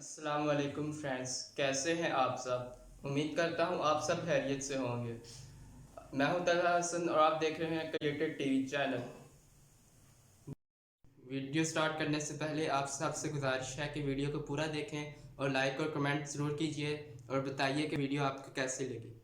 अस्सलाम वालेकुम फ्रेंड्स, कैसे हैं आप सब। उम्मीद करता हूँ आप सब खैरियत से होंगे। मैं हूँ तलहसन और आप देख रहे हैं creative TV channel. Video start करने से पहले आप सबसे गुजारिश है कि वीडियो को पूरा देखें और लाइक और कमेंट ज़रूर कीजिए और बताइए कि वीडियो आपको कैसी लगी।